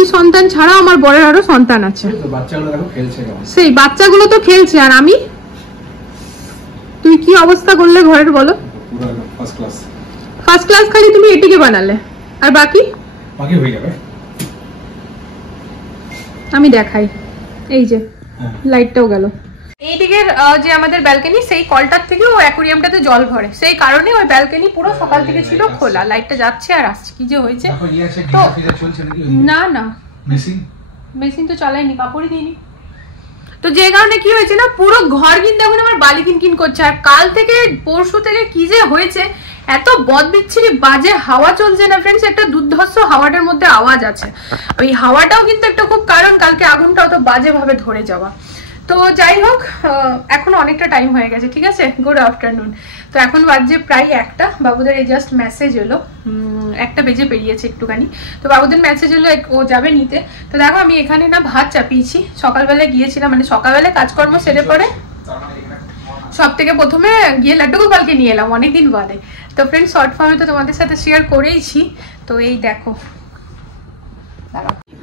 দুই সন্তান ছাড়া আমার বরের আরো সন্তান আছে, সেই বাচ্চাগুলো তো খেলছে, আর আমি, তুমি কি অবস্থা করলে ঘরের বলো? ফার্স্ট ক্লাস খালি তুমি এটিকে বানালে, আর বাকি হয়ে যাবে। আমি দেখাই, এই যে লাইটটাও গেল। এইদিকের যে আমাদের ব্যালকনি, সেই কলটার থেকে ও অ্যাকুরিয়ামটাতে জল ভরে, সেই কারণে ওই ব্যালকনি পুরো সকাল থেকে ছিল খোলা, লাইটটা যাচ্ছে আর আসছে। কি যে হয়েছে, না না মেশিন তো চালাইনি, কাপড়ই দিইনি, তো যে কারণে কি হয়েছে না, পুরো ঘর কিন্তু এখন আমার বালি কিনকিন করছে। আর কাল থেকে পরশু থেকে কি যে হয়েছে, এত বদবিচ্ছিরি বাজে হাওয়া চলছে না ফ্রেন্ডস, একটা দুর্ধর্ষ হাওয়াটার মধ্যে আওয়াজ আছে। ওই হাওয়াটাও কিন্তু একটা খুব কারণ, কালকে আগুনটা অত বাজে ভাবে ধরে যাওয়া। তো যাই হোক, এখন অনেকটা টাইম হয়ে গেছে, ঠিক আছে, গুড আফটারনুন। তো এখন বাজে প্রায় 1টা, বাবুদের এই জাস্ট মেসেজ এলো, 1টা বেজে পেরিয়েছে একটুখানি। তো বাবুদের মেসেজ এলো ও যাবে নিতে। তো দেখো আমি এখানে না ভাত চাপিয়েছি, সকালবেলায় গিয়েছিলাম, মানে সকালবেলায় কাজকর্ম সেরে পরে সব থেকে প্রথমে গিয়ে লাড্ডু গোপালকে নিয়ে এলাম অনেকদিন বাদে। তো ফ্রেন্ডস শর্ট ফর্মে তো তোমাদের সাথে শেয়ার করেইছি। তো এই দেখো,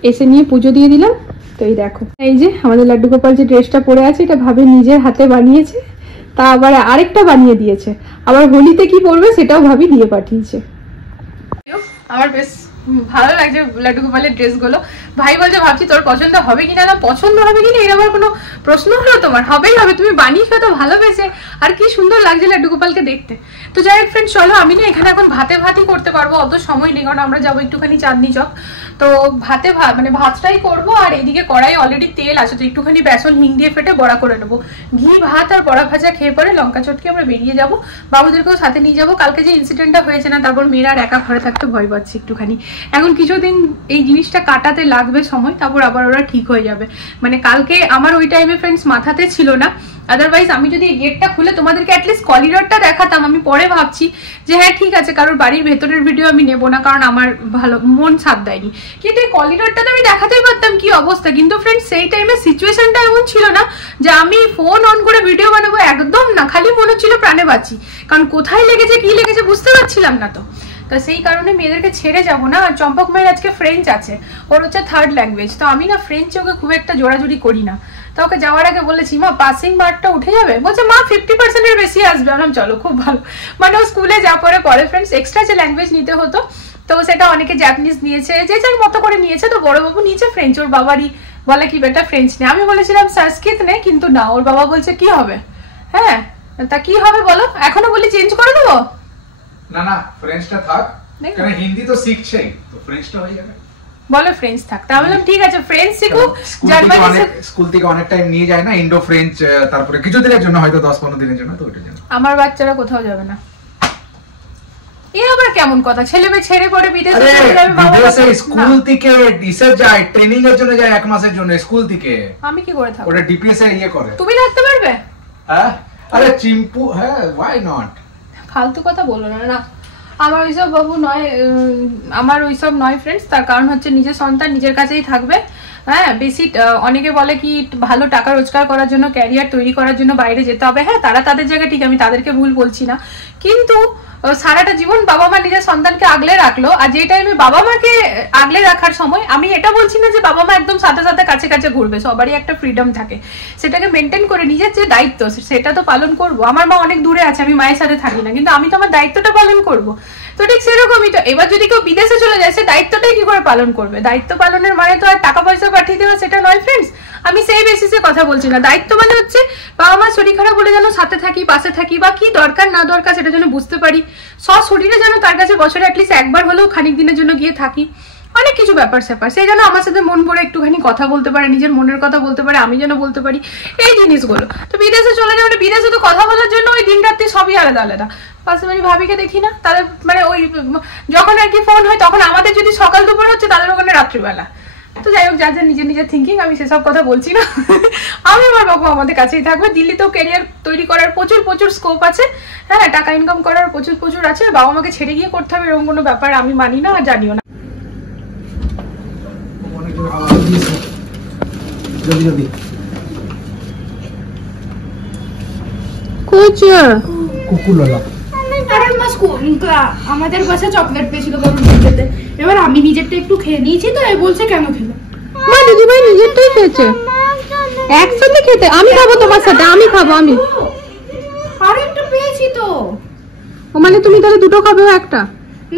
এসে নিয়ে পুজো দিয়ে দিলাম। তো এই দেখো, এই যে আমাদের লাড্ডু গোপাল যে ড্রেসটা পরে আছে, এটা ভাবে নিজের হাতে বানিয়েছে, তা আবার আরেকটা বানিয়ে দিয়েছে, আবার হোলিতে কি পরবে সেটাও ভাবি দিয়ে পাঠিয়েছে। আমার বেশ ভালো লাগছে লাড্ডু গোপালের ড্রেসগুলো। ভাই বলছে ভাবছি তোর পছন্দ হবে কিনা, না পছন্দ হবে কিনা এর আবার কোনো প্রশ্ন হলো, তোমার হবেই হবে, তুমি বানিয়েছো তো ভালোবেসে, আর কি সুন্দর লাগছে লাড্ডু গোপালকে দেখতে। তো যাই হোক ফ্রেন্ড, চলো আমি না এখানে এখন ভাতই করতে পারবো, অত সময় নেই, কারণ আমরা যাবো একটুখানি চাঁদনি চক। তো মানে ভাতটাই করবো, আর এদিকে কড়াই অলরেডি তেল আছে, তো একটুখানি বেসন হিং দিয়ে ফেটে বড়া করে নেবো। ঘি ভাত আর বড়া ভাজা খেয়ে পরে লঙ্কা চটকে আমরা বেরিয়ে যাবো, বাবুদেরকেও সাথে নিয়ে যাবো। কালকে যে ইনসিডেন্টটা হয়েছে না, তারপর মেয়েরা আর একা ঘরে থাকতে ভয় পাচ্ছে একটুখানি। এখন কিছুদিন এই জিনিসটা কাটাতে লাগবে সময়, তারপর আবার ওরা ঠিক হয়ে যাবে। মানে কালকে আমার ওই টাইমে ফ্রেন্ডস মাথাতে ছিল না, আদারওয়াইজ আমি যদি গেটটা খুলে তোমাদেরকে অ্যাটলিস্ট করিডোরটা দেখাতাম। আমি পরে ভাবছি যে হ্যাঁ ঠিক আছে, কারোর বাড়ির ভেতরের ভিডিও আমি নেবো না, কারণ আমার ভালো মন সাথ দেয়নি, কিন্তু এই করিডোরটা আমি দেখাতেই পারতাম কি অবস্থা। কিন্তু ফ্রেন্ডস সেই টাইমে সিচুয়েশনটা এমন ছিল না যে আমি ফোন অন করে ভিডিও বানাবো, একদম না, খালি মনে হচ্ছিল প্রাণে বাঁচি, কারণ কোথায় লেগেছে কি লেগেছে বুঝতে পারছিলাম না। তো সেই কারণে মেয়েদেরকে ছেড়ে যাবো না। আর চম্পক মায়ের আজকে ফ্রেঞ্চ আছে, ওর হচ্ছে 3rd ল্যাঙ্গুয়েজ, তো আমি না ফ্রেঞ্চ ওকে খুব একটা জোড়াজুড়ি করি না। তো ওকে যাওয়ার আগে বলেছি মা পাসিং মার্কটা উঠে যাবে, বলছে মা 50%-এর বেশি আসবে। আমি চলো খুব ভালো, মানে ও স্কুলে যা পরে ফ্রেন্ডস এক্সট্রা যে ল্যাঙ্গুয়েজ নিতে হতো, তো সেটা অনেকে জাপানিজ নিয়েছে, যে যার মতো করে নিয়েছে। তো বড় বাবু নিয়েছে ফ্রেঞ্চ, ওর বাবারই বলে কি বেটা ফ্রেঞ্চ নে। আমি বলেছিলাম সংস্কৃত নে, কিন্তু না, ওর বাবা বলছে কি হবে। হ্যাঁ তা কি হবে বলো, এখনো বলি চেঞ্জ করে দেবো, না না ফ্রেঞ্চটা থাক, কারণ হিন্দি তো শিখছেই, তো ফ্রেঞ্চটা হয়ে যাবে, বলো ফ্রেঞ্চ থাক। তা বললাম ঠিক আছে ফ্রেঞ্চ শিখুক, জার্মানি স্কুল থেকে অনেক টাইম নিয়ে যায় না ইন্ডো ফ্রেঞ্চ, তারপরে কিছুদিনের জন্য হয়তো 10-15 দিনের জন্য, তো ওটার জন্য আমার বাচ্চারা কোথাও যাবে না। এ আবার কেমন কথা, ছেলে মেয়ে ছেড়ে পড়ে বিদেশে চলে যাবে, বিদেশে স্কুল থেকে ডিসে যায়, ট্রেনিং এর জন্য যায় 1 মাসের জন্য স্কুল থেকে। আমি কি করে থাকব, ওটা ডিপিএস এ ইয়ে করে, তুমি থাকতে পারবে? হ্যাঁ আরে চিম্পু, হ্যাঁ ওয়াই নট, ফালতু কথা বলো না। না আমার ওইসব বাবু নয়, আমার ওইসব নয় ফ্রেন্ডস। তার কারণ হচ্ছে নিজের সন্তান নিজের কাছেই থাকবে। হ্যাঁ বেশি অনেকে বলে কি ভালো টাকা রোজগার করার জন্য, ক্যারিয়ার তৈরি করার জন্য বাইরে যেতে হবে, হ্যাঁ তারা তাদের জায়গায় ঠিক, আমি তাদেরকে ভুল বলছি না, কিন্তু সারাটা জীবন বাবা মা নিজের সন্তানকে আগলে রাখলো, আর যে টাইমে বাবা মাকে আগলে রাখার সময়, আমি এটা বলছি না যে বাবা মা একদম সাথে সাথে কাছে কাছে ঘুরবে, সবারই একটা ফ্রিডম থাকে, সেটাকে মেনটেন করে নিজের যে দায়িত্ব সেটা তো পালন করবো। আমার মা অনেক দূরে আছে, আমি মায়ের সাথে থাকি না, কিন্তু আমি তো আমার দায়িত্বটা পালন করবো। তো ঠিক সেরকমই তো এবার যদি কেউ বিদেশে চলে যায়, সে দায়িত্বটাই কি করে পালন করবে? দায়িত্ব পালনের মানে তো আর টাকা পয়সা পাঠিয়ে দেওয়া সেটা নয় ফ্রেন্ডস। আমি সেই বেসিসে কথা বলছি না। দায়িত্ব মানে হচ্ছে বাবা মা শরীর খারাপ বলে যেন সাথে থাকি, পাশে থাকি, বা কি দরকার না দরকার সেটা যেন বুঝতে পারি, শরীরে যেন তার কাছে বছরে অ্যাটলিস্ট একবার হলেও খানিক দিনের জন্য গিয়ে থাকি, অনেক কিছু ব্যাপার স্যাপার, সে যেন আমার সাথে মন ভরে একটুখানি কথা বলতে পারে, নিজের মনের কথা বলতে পারে, আমি যেন বলতে পারি, এই জিনিসগুলো। তো বিদেশে চলে যাবে, বিদেশে তো কথা বলার জন্য ওই দিন রাত্রি সবই আলাদা আলাদা। পাশে মানে ভাবিকে দেখি না, তাদের মানে ওই যখন আর কি ফোন হয় তখন আমাদের যদি সকাল দুপুর হচ্ছে, তাদের ওখানে রাত্রিবেলা। তো যাই হোক, যার যার নিজের নিজের থিঙ্কিং, আমি সেসব কথা বলছি না। আমি আমার বাবু আমাদের কাছেই থাকবে। দিল্লিতেও ক্যারিয়ার তৈরি করার প্রচুর প্রচুর স্কোপ আছে, হ্যাঁ টাকা ইনকাম করার প্রচুর প্রচুর আছে। বাবা মাকে ছেড়ে গিয়ে করতে হবে এরকম কোনো ব্যাপার আমি মানি না আর জানিও না। আমাদের বাসা চকলেট পেয়েছিল এবার আমি নিজেরটা একটু খেয়ে নিয়েছি তো, এই বলছে কেন খেলো। মা দিদিভাই নিজেরটাই খেয়েছে, একসাথে খেতে। আমি খাবো তোমার সাথে, আমি খাবো। আমি আরে একটু পেয়েছি তো। ও মানে তুমি তাহলে দুটো খাবে ও একটা?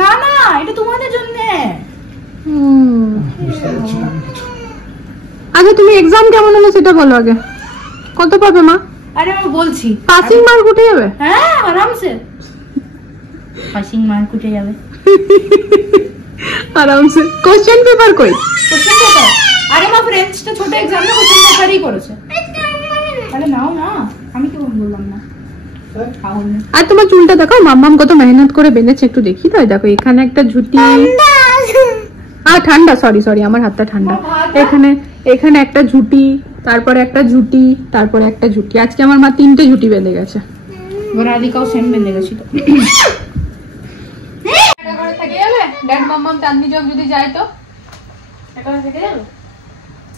না না, এটা তোমাদের জন্য। আচ্ছা তুমি এক্সাম কেমন হলো সেটা বলো আগে। কত পাবে মা? আরে আমি বলছি, পাসিং মার্ক উঠে যাবে? হ্যাঁ আরামসে পাসিং মার্ক উঠে যাবে আরামসে। কোশ্চেন পেপার কই? Question paper? আরে মা ফ্রেঞ্চটা ছোট এক্সামে কোশ্চেন পেপারই করেছে। আরে নাও না, আমি কি বললাম না। আর তোমার চুলটা দেখো, মাম্মাম কত মেহনত করে বেঁধেছে, একটু দেখি তো। দেখো এখানে একটা ঝুটি, আর ঠান্ডা, সরি সরি আমার হাতটা ঠান্ডা। এখানে এখানে একটা ঝুটি, তারপরে একটা ঝুটি, তারপরে একটা ঝুটি। আজকে আমার মা 3টে ঝুটি বেঁধে গেছে। রাধিকাও সেম বেঁধে গেছিল। থেকে যাবে ড্যাড মাম্মাম চাঁদনি চক যদি যায় তো এখানে থেকে যাবে,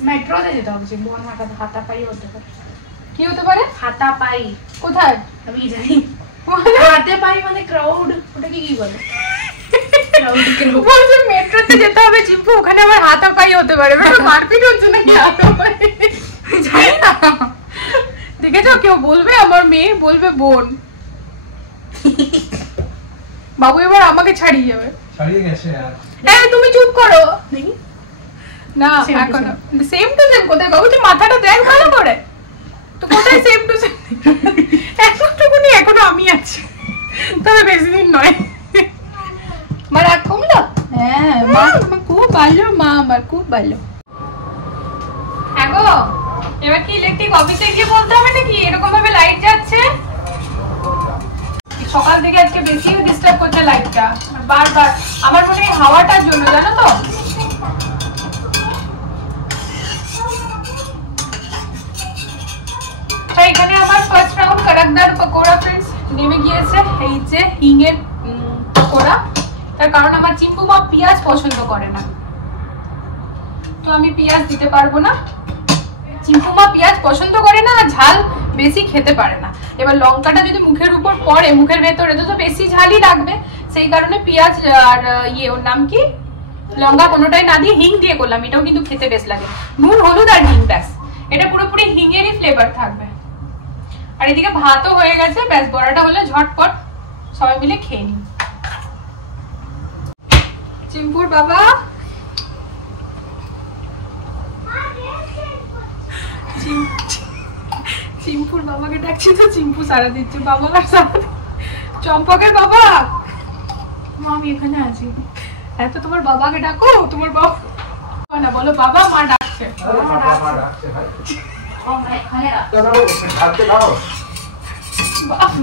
মেট্রোতে যেতে হবে। সিম্বুয়ান হাতাপাই হতে পারে। কি হতে পারে? হাতাপাই কোথায় আমি কি জানি। হাতে পাই মানে ক্রাউড, ওটাকে কি বলে? বলছে মেট্রোতে যেতে হবে চিম্পু, ওখানে আমার হাতাপাই হতে পারে। মারপিট হচ্ছে নাকি হাতাপাই জানি না। দেখেছো, কেউ বলবে আমার মেয়ে, বলবে বোন। বাবু এবার আমাকে ছাড়িয়ে যাবে। ছাড়িয়ে গেছে আর হ্যাঁ তুমি চুপ করো দেখি না। এখন সেম টু সেম কোথায় বাবু? তুই মাথাটা দেখ ভালো করে তো, কোথায় সেম টু সেম? এতটুকুনি এখনো আমি আছি, তবে বেশি দিন নয়। মা রাগ কমলো? হ্যাঁ মা খুব ভালো, মা আমার খুব ভালো। হ্যাঁ গো, এবার কি ইলেকট্রিক অফিসে গিয়ে বলতে হবে নাকি এরকম ভাবে লাইট যাচ্ছে? সকাল থেকে আজকে বেশি ডিস্টার্ব করছে লাইটটা বারবার। আমার মনে হয় হাওয়াটার জন্য, জানো তো। এখানে আমার ফার্স্ট রাউন্ড কারাকদার পকোড়া ফ্রেন্ডস নেমে গিয়েছে। এই যে হিঙের পকোড়া, তার কারণ আমার চিম্পু মা পেঁয়াজ পছন্দ করে না, তো আমি পেঁয়াজ দিতে পারবো না। চিম্পু মা পেঁয়াজ পছন্দ করে না, আর ঝাল বেশি খেতে পারে না। এবার লঙ্কাটা যদি মুখের উপর পড়ে, মুখের ভেতরে, তো বেশি ঝালই লাগবে। সেই কারণে পেঁয়াজ আর ওর নাম কি, লঙ্কা কোনোটাই না দিয়ে হিং দিয়ে করলাম। এটাও কিন্তু খেতে বেশ লাগে, নুন হলুদ আর হিং, ব্যাস। এটা পুরোপুরি হিঙেরই ফ্লেভার থাকবে। আর এদিকে ভাতও হয়ে গেছে, ব্যাস বড়াটা হলে ঝটপট সবাই মিলে খেয়ে নিই। চিম্পুর বাবা, চিম্পুর বাবাকে ডাকছি তো চিম্পু সারা দিচ্ছে। বাবা চম্পকের বাবা, আমি এখানে আছি। এত তোমার বাবাকে ডাকো, তোমার বাবা না বলো বাবা, মা ডাকছে।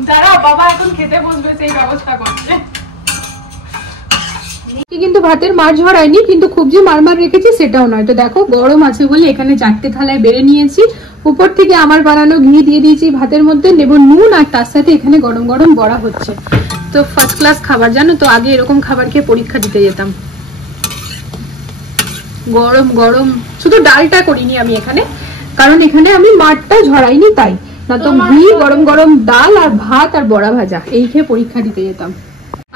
দাঁড়াও, বাবা এখন খেতে বসবে, সেই ব্যবস্থা করছে। কিন্তু ভাতের মার ঝরায়নি, কিন্তু খুব যে মারমার রেখেছি সেটাও নয়। তো দেখো গরম আছে বলে এখানে 4টে থালায় বেড়ে নিয়েছি। উপর থেকে আমার বানানো ঘি দিয়ে দিয়েছি ভাতের মধ্যে, নেব নুন, আর তার সাথে এখানে গরম গরম বড়া হচ্ছে। তো ফার্স্ট ক্লাস খাবার, জানো তো। আগে এরকম খাবার খেয়ে পরীক্ষা দিতে যেতাম। গরম গরম, শুধু ডালটা করিনি আমি এখানে, কারণ এখানে আমি মারটা ঝরাইনি তাই। না তো ঘি, গরম গরম ডাল আর ভাত আর বড়া ভাজা, এই খেয়ে পরীক্ষা দিতে যেতাম।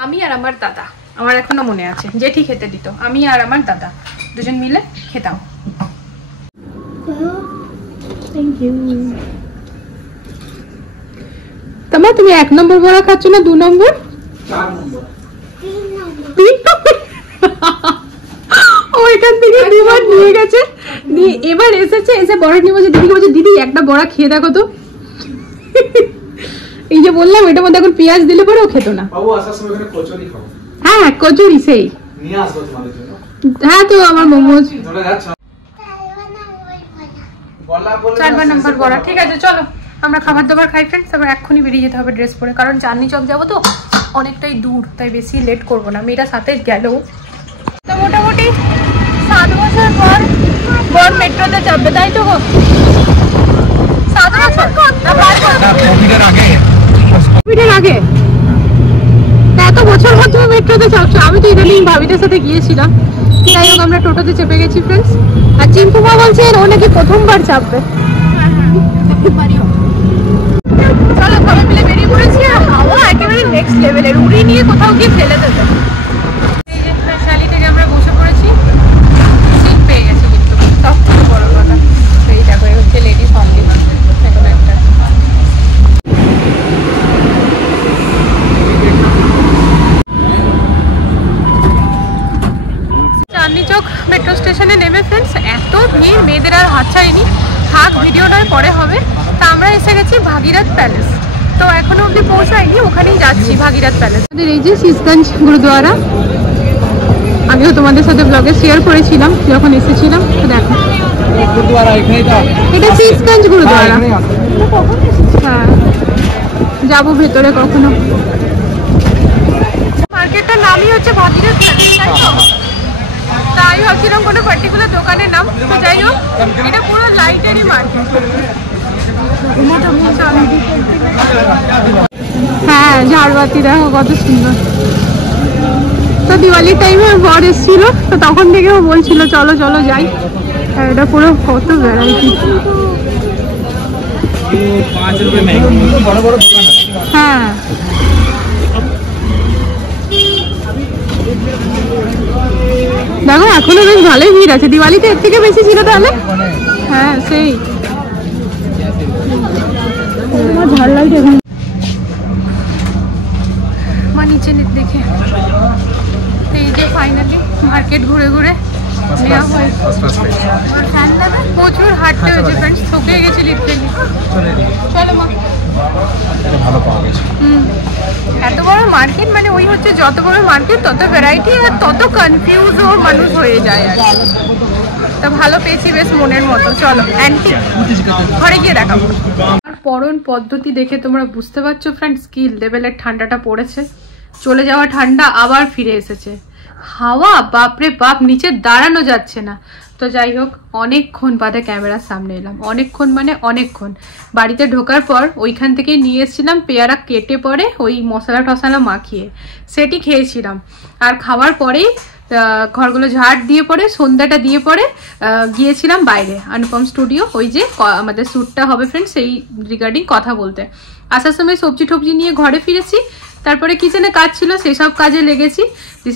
আমি আর আমার দাদা, আমার এখনো মনে আছে, জেঠি খেতে দিত, আমি আর আমার দাদা দুজন মিলে খেতাম। তোমার তুমি 1 নম্বর বড়া খাচ্ছ না 2 নম্বর? 4 নম্বর। ওইখান থেকে দুবার নিয়ে গেছে, এবার এসেছে, এসে বড়া নিয়ে বলছে, দিদিকে বলছে দিদি একটা বড়া খেয়ে দেখো তো। এই যে বললাম এটার মধ্যে এখন পেঁয়াজ দিলে পরে ও খেত না। বাবু আসার সময় এখানে কচুরি খাও। হ্যাঁ কচুরি, সেই নিয়ে আসবো তোমাদের জন্য। হ্যাঁ তো আমার মোমোজ। ধরে যাচ্ছ 4 নম্বর বড়া। ঠিক আছে চলো আমরা খাবার দাবার খাই ফ্রেন্ডস, তারপর এক্ষুনি বেরিয়ে যেতে হবে ড্রেস পরে, কারণ চাঁদনি চক যাবো তো অনেকটাই দূর, তাই বেশি লেট করবো না। মেয়েরা সাথে গেল। তো মোটামুটি 7 বছর পর বর মেট্রোতে চাপবে, তাই তো গো? 7 বছর না 5 বছর? কোভিডের আগে। কোভিডের আগে? এত বছর পর তুমি মেট্রোতে চাপছো? আমি তো ইদানিং ভাবিদের সাথে গিয়েছিলাম। যাই হোক আমরা টোটোতে চেপে গেছি ফ্রেন্ডস। আর চিম্পু মা বলছেন ও নাকি প্রথমবার চাপবে। চলো সবাই মিলে বেরিয়ে পড়েছি, আর হাওয়া একেবারে নেক্সট লেভেলের, উড়ি নিয়ে কোথাও গিয়ে ফেলে দেবে। এই যে শালি থেকে আমরা মেট্রো স্টেশনে নেমে ফ্রেন্ডস এত ভিড়, মেয়েদের আর হাত ছাড়িনি, থাক ভিডিও নয় পরে হবে। তা আমরা এসে গেছি ভাগীরথ প্যালেস, তো এখনো অব্দি পৌঁছাইনি, ওখানেই যাচ্ছি ভাগীরথ প্যালেস। আমাদের এই যে শীশগঞ্জ গুরুদ্বারা, আমিও তোমাদের সাথে ব্লগে শেয়ার করেছিলাম যখন এসেছিলাম। তো দেখো এটা শীশগঞ্জ গুরুদ্বারা। হ্যাঁ, যাবো ভেতরে কখনো। মার্কেটটার নামই হচ্ছে ভাগীরথ প্যালেস, তাই তো? তাই ভাবছিলাম কোনো পার্টিকুলার দোকানের নাম, তো যাই হোক এটা পুরো লাইটেরই মার্কেট। হ্যাঁ, ঝাড়বাতি দেখো কত সুন্দর। তো দিওয়ালির টাইমে বর এসেছিল, তো তখন থেকেও বলছিল চলো চলো যাই। আর এটা পুরো কত ভ্যারাইটি। হ্যাঁ, দেখো এখনো বেশ ভালোই ভিড় আছে। দিওয়ালিতে এর থেকে বেশি ছিল তাহলে। হ্যাঁ সেই ঝাড় লাইট এখন মা নিচে দেখে। এই যে ফাইনালি মার্কেট ঘুরে ঘুরে নেওয়া হয়। প্রচুর হাঁটতে হয়েছে ফ্রেন্ডস, থকে গেছে লিটারেলি। চলো মা। এত বড় মার্কেট মানে ওই হচ্ছে, যত বড় মার্কেট তত ভ্যারাইটি আর তত কনফিউজও মানুষ হয়ে যায় আর কি। তো ভালো পেয়েছি বেশ মনের মতো। চলো অ্যান্টিক ঘরে গিয়ে দেখাবো। আর পরন পদ্ধতি দেখে তোমরা বুঝতে পারছো ফ্রেন্ডস কি লেভেলের ঠান্ডাটা পড়েছে। চলে যাওয়া ঠান্ডা আবার ফিরে এসেছে। হাওয়া বাপরে বাপ, নিচে দাঁড়ানো যাচ্ছে না। তো যাই হোক অনেকক্ষণ বাদে ক্যামেরার সামনে এলাম, অনেকক্ষণ মানে অনেকক্ষণ। বাড়িতে ঢোকার পর ওইখান থেকে নিয়ে এসেছিলাম পেয়ারা কেটে পরে ওই মশলা টশলা মাখিয়ে সেটি খেয়েছিলাম। আর খাওয়ার পরেই ঘরগুলো ঝাড় দিয়ে পরে সন্ধ্যাটা দিয়ে পরে গিয়েছিলাম বাইরে অনুপম স্টুডিও, ওই যে আমাদের শ্যুটটা হবে ফ্রেন্ডস সেই রিগার্ডিং কথা বলতে। আসার সময় সবজি টবজি নিয়ে ঘরে ফিরেছি, তারপরে কিচেনে কাজ ছিল সেসব কাজে লেগেছি।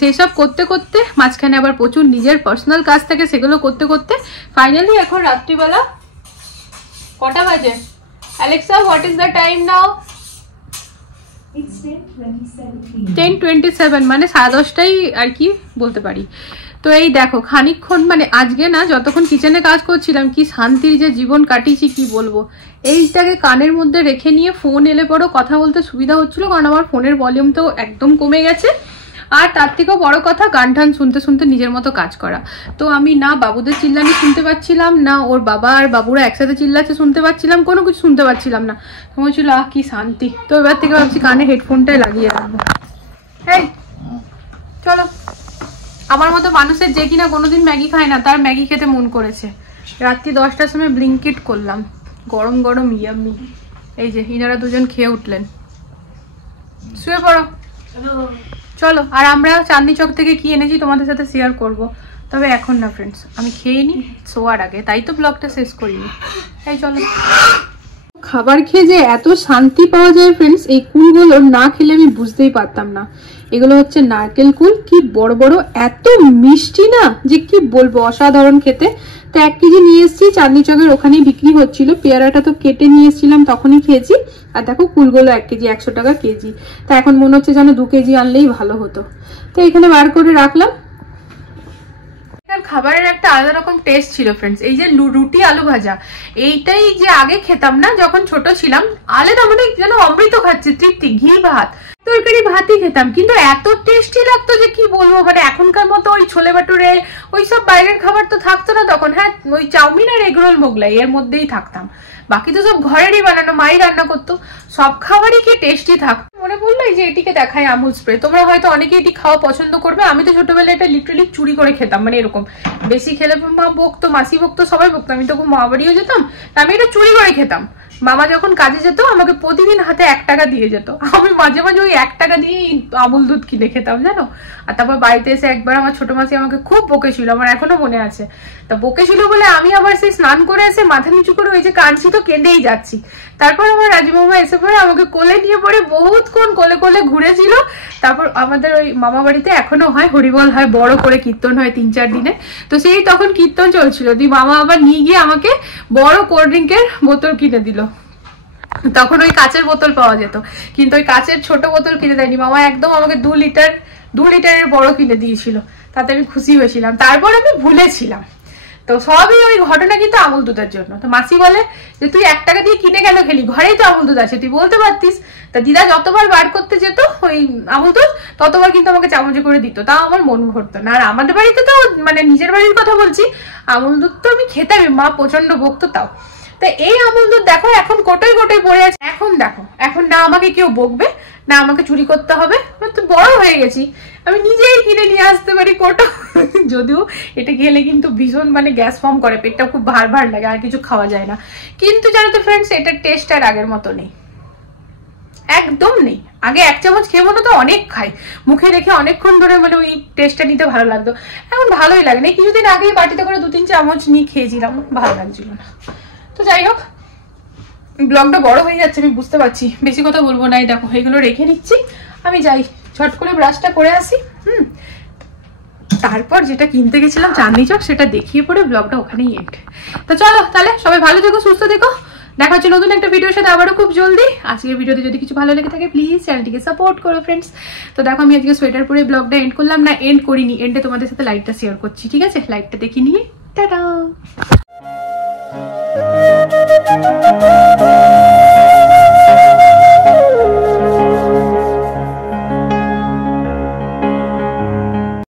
সেই সব করতে করতে মাঝখানে আবার প্রচুর নিজের পার্সোনাল কাজ থাকে, সেগুলো করতে করতে ফাইনালি এখন রাত্রিবেলা কটা বাজে? Alexa, what is the time now? 10:27, মানে 10:30টাই আর কি বলতে পারি। তো এই দেখো খানিকক্ষণ মানে আজকে না, যতক্ষণ কিচেনে কাজ করছিলাম কি শান্তির যে জীবন কাটিয়েছি কি বলবো। এইটাকে কানের মধ্যে রেখে নিয়ে ফোন এলে পরও কথা বলতে সুবিধা হচ্ছিল, কারণ আমার ফোনের ভলিউম তো একদম কমে গেছে। আর তার থেকেও বড় কথা গান টান শুনতে শুনতে নিজের মতো কাজ করা। তো আমি না বাবুদের চিল্লানি শুনতে পাচ্ছিলাম না, ওর বাবা আর বাবুরা একসাথে চিল্লাচ্ছে শুনতে পাচ্ছিলাম, কোনো কিছু শুনতে পাচ্ছিলাম না। মনে হচ্ছিল কি শান্তি। তো এবার থেকে ভাবছি কানে হেডফোনটাই লাগিয়ে রাখবো। এই চলো, আমার মতো মানুষের যে কিনা কোনোদিন ম্যাগি খায় না তার ম্যাগি খেতে মন করেছে। রাত্রি 10টার সময় ব্লিঙ্কিট করলাম, গরম গরম ইয়াম্মি। এই যে ইনারা দুজন খেয়ে উঠলেন। শুয়ে পড়ো চলো। আর আমরা চাঁদনি চক থেকে কি এনেছি তোমাদের সাথে শেয়ার করব, তবে এখন না ফ্রেন্ডস, আমি খেয়ে নিই শোয়ার আগে, তাই তো ব্লগটা শেষ করিনি। এই চলো। খাবার খেয়ে যে এত শান্তি পাওয়া যায় ফ্রেন্ডস, এই কুলগুলো না খেলে আমি বুঝতেই পারতাম না। এগুলো হচ্ছে নারকেল কুল, কি বড় বড়, এত মিষ্টি না যে কি বলবো, অসাধারণ খেতে। তো 1 কেজি নিয়ে এসেছি, চাঁদনি চকের ওখানেই বিক্রি হচ্ছিল। পেয়ারাটা তো কেটে নিয়ে এসেছিলাম তখনই খেয়েছি। আর দেখো কুলগুলো 1 কেজি 100 টাকা কেজি। তা এখন মনে হচ্ছে যেন 2 কেজি আনলেই ভালো হতো। তো এখানে বার করে রাখলাম। খাবারের একটা আলাদা রকম টেস্ট ছিল ফ্রেন্ডস। এই যে রুটি আলু ভাজা, এইটাই যে আগে খেতাম না যখন ছোট ছিলাম, আলাদা মানে যেন অমৃত খাচ্ছি, তৃপ্তি। ঘি ভাত তরকারি ভাতই খেতাম, কিন্তু এত টেস্টি লাগতো যে কি বলবো। মানে এখনকার মতো ওই ছোলে বাটুরে ওইসব বাইরের খাবার তো থাকতো না তখন। হ্যাঁ, ওই চাউমিন আর এগরোল মোগলাই এর মধ্যেই থাকতাম, বাকি তো সব ঘরেরই বানানো, মাই রান্না করতো। সব খাবারই কি টেস্টি থাকতো। মনে বললো এই যে এটিকে দেখায় আমুল স্প্রে, তোমরা হয়তো অনেকে এটি খাওয়া পছন্দ করবে। আমি তো ছোটবেলায় এটা লিটারালি চুরি করে খেতাম, মানে এরকম বেশি খেলে মা বকতো, মাসি বকতো, সবাই বকতো। আমি তখন মা বাড়িও যেতাম, আমি এটা চুরি করে খেতাম। মামা যখন কাজে যেত আমাকে প্রতিদিন হাতে 1 টাকা দিয়ে যেত, আমি মাঝে মাঝে ওই 1 টাকা দিয়ে আমুল দুধ কিনে খেতাম জানো। আর তারপর বাড়িতে এসে একবার আমার ছোট মাসি আমাকে খুব বকেছিল, আমার এখনো মনে আছে। তা বকেছিল বলে আমি আবার সেই স্নান করে এসে মাথা নিচু করে ওই যে কাঁদছি, তো কেঁদেই যাচ্ছি। তারপর আমার রাজু মামা এসে পরে আমাকে কোলে নিয়ে পরে বহুতক্ষণ কোলে কোলে ঘুরেছিল। তারপর আমাদের ওই মামা বাড়িতে এখনো হয় হরিবল হয়, বড় করে কীর্তন হয় 3-4 দিনে। তো সেই তখন কীর্তন চলছিল, দি মামা আবার নিয়ে গিয়ে আমাকে বড় কোল্ড ড্রিঙ্কের বোতল কিনে দিল। তখন ওই কাচের বোতল পাওয়া যেত, কিন্তু ওই কাচের ছোট বোতল কিনে দেয়নি মামা, একদম আমাকে 2 লিটার 2 লিটারের বড় কিনে দিয়েছিল, তাতে আমি খুশি হয়েছিলাম। তারপর আমি ভুলেছিলাম। তো সবই ওই ঘটনা কিন্তু আমুল দুধের জন্য। তো মাসি বলে যে তুই 1 টাকা দিয়ে কিনে কেন খেলি, ঘরেই তো আমুল দুধ আছে, তুই বলতে পারতিস। তা দিদা যতবার বার করতে যেত ওই আমুল দুধ, ততবার কিন্তু আমাকে চামচে করে দিত, তাও আমার মন ভরতো না। আর আমাদের বাড়িতে তো মানে নিজের বাড়ির কথা বলছি, আমুল দুধ তো আমি খেতামই, মা প্রচন্ড বকতো তাও। তা এই আমুল দুধ দেখো এখন কোটোই কোটোই পড়ে আছে। এখন দেখো, এখন না আমাকে কেউ বকবে, না আমাকে চুরি করতে হবে, আমি তো বড় হয়ে গেছি, আমি নিজেই কিনে নিয়ে আসতে পারি কোটো। যদিও এটা খেলে কিন্তু ভীষণ মানে গ্যাস ফর্ম করে, পেটটা খুব ভার ভার লাগে, আর কিছু খাওয়া যায় না। কিন্তু জানো তো ফ্রেন্ডস, এটার টেস্ট আর আগের মতো নেই, একদম নেই। আগে 1 চামচ খেয়ে মনে তো অনেক খাই, মুখে রেখে অনেকক্ষণ ধরে মানে ওই টেস্টটা নিতে ভালো লাগতো, এখন ভালোই লাগে না। কিছুদিন আগে বাটিতে করে 2-3 চামচ নিয়ে খেয়েছিলাম, ভালো লাগছিল না। তো যাই হোক, ব্লগটা বড় হয়ে যাচ্ছে আমি বুঝতে পারছি, বেশি কথা বলবো না। দেখো এগুলো রেখে নিচ্ছি, আমি যাই ঝট করে ব্রাশটা করে আসি। তারপর যেটা কিনতে গেছিলাম চাঁদনি চক, সেটা দেখিয়ে পরে ব্লগটা ওখানেই এন্ড। তো চলো তাহলে, সবাই ভালো থেকো, সুস্থ থেকো, দেখা হচ্ছে নতুন একটা ভিডিওর সাথে আবারও খুব জলদি। আজকের ভিডিওতে যদি কিছু ভালো লেগে থাকে প্লিজ চ্যানেলটিকে সাপোর্ট করো ফ্রেন্ডস। তো দেখো আমি আজকে সোয়েটার পরে ব্লগটা এন্ড করলাম না, এন্ড করিনি, এন্ডে তোমাদের সাথে লাইটটা শেয়ার করছি, ঠিক আছে? লাইটটা দেখে নিয়ে টাটা।